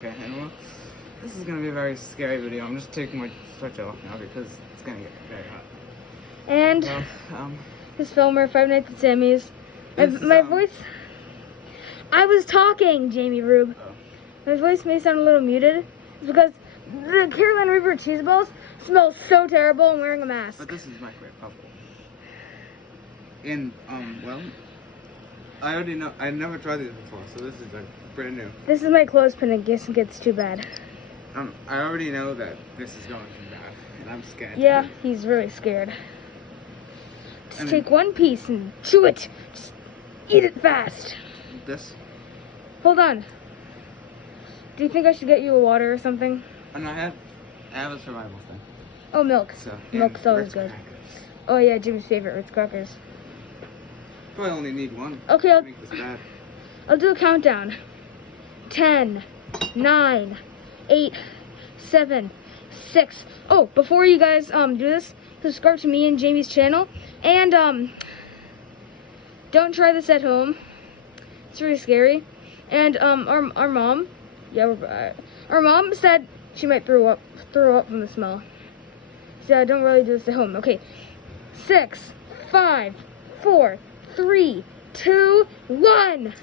Okay, and well, this is gonna be a very scary video. I'm just taking my sweatshirt off now because it's gonna get very hot. And Well, this filmer, Five Nights at Sammy's. My voice. I was talking, Jamie Rube. Oh. My voice may sound a little muted. It's because the Carolina Reaper cheese balls smell so terrible. I'm wearing a mask. But this is microwave bubble. And well, I already know. I never tried these before, so this is like brand new. This is my clothespin in case it gets too bad. I already know that this is going to be bad, and I'm scared. Yeah, he's really scared. Just I mean, take one piece and chew it. Just eat it fast. This. Hold on. Do you think I should get you a water or something? And I have a survival thing. Oh, milk. So Milk's always Ritz good. crackers. Oh yeah, Jimmy's favorite, Ritz crackers. Probably only need one. Okay, to make this bad. I'll do a countdown. 10, 9, 8, 7, 6. Oh, before you guys do this, subscribe to me and Jamie's channel. And don't try this at home. It's really scary. And our mom, our mom said she might throw up from the smell. So don't really do this at home. Okay. 6, 5, 4, 3, 2, 1.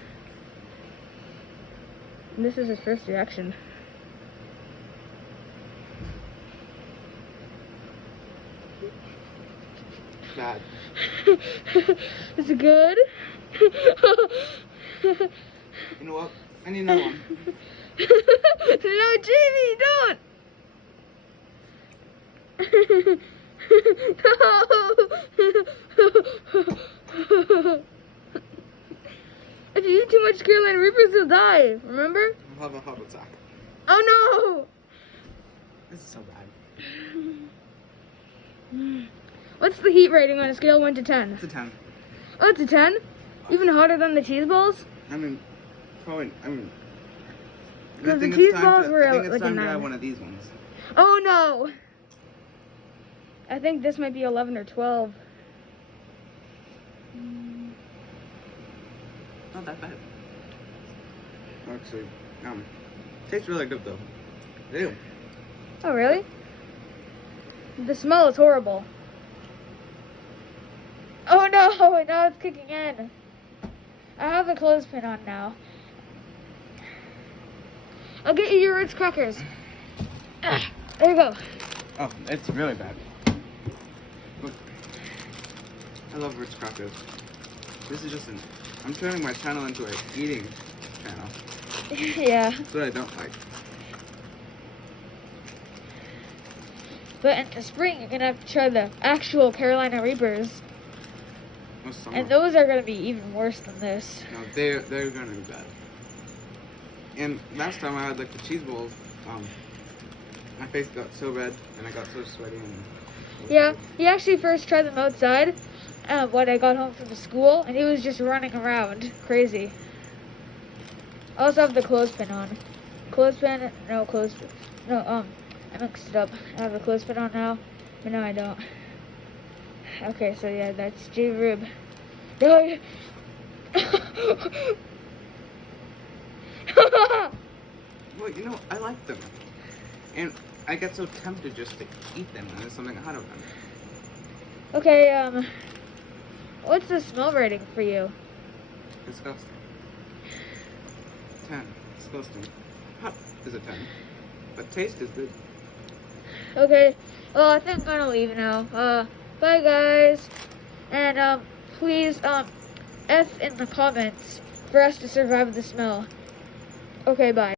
And this is his first reaction. Bad. Is it good? You know what? I need another one. No, Jamie, don't! No! If you eat too much Carolina Reapers, you'll die, remember? I'll have a heart attack. Oh This is so bad. no! What's the heat rating on a scale of 1 to 10? It's a 10. Oh, it's a 10? Even hotter than the cheese balls? I mean, probably. I mean, Because I think the cheese it's time balls to, were I think like it's a time to 9. have one of these ones. Oh no! I think this might be 11 or 12. Not that bad. Actually, tastes really good though. Ew. Oh really? The smell is horrible. Oh no! Now it's kicking in. I have the clothespin on now. I'll get you your Ritz crackers. There you go. Oh, it's really bad. Look, I love Ritz crackers. This is just I'm turning my channel into a eating channel. Yeah. That's what I don't like. But in the spring, you're gonna have to try the actual Carolina Reapers. Most summer. And those are gonna be even worse than this. No, they're gonna be bad. And last time I had like the cheese balls, my face got so red and I got so sweaty. And Yeah, he actually first tried them outside when I got home from the school, and he was just running around crazy. I also have the clothespin on. Clothespin? No, clothespin. No, I mixed it up. I have the clothespin on now, but no, I don't. Okay, so yeah, that's J. Rube. No, well, you know, I like them. And I get so tempted just to eat them when there's something out of them. Okay, what's the smell rating for you? Disgusting. 10. Disgusting. Hot is a 10. But taste is good. Okay, well, I think I'm gonna leave now. Bye guys. And, please, F in the comments for us to survive the smell. Okay, bye.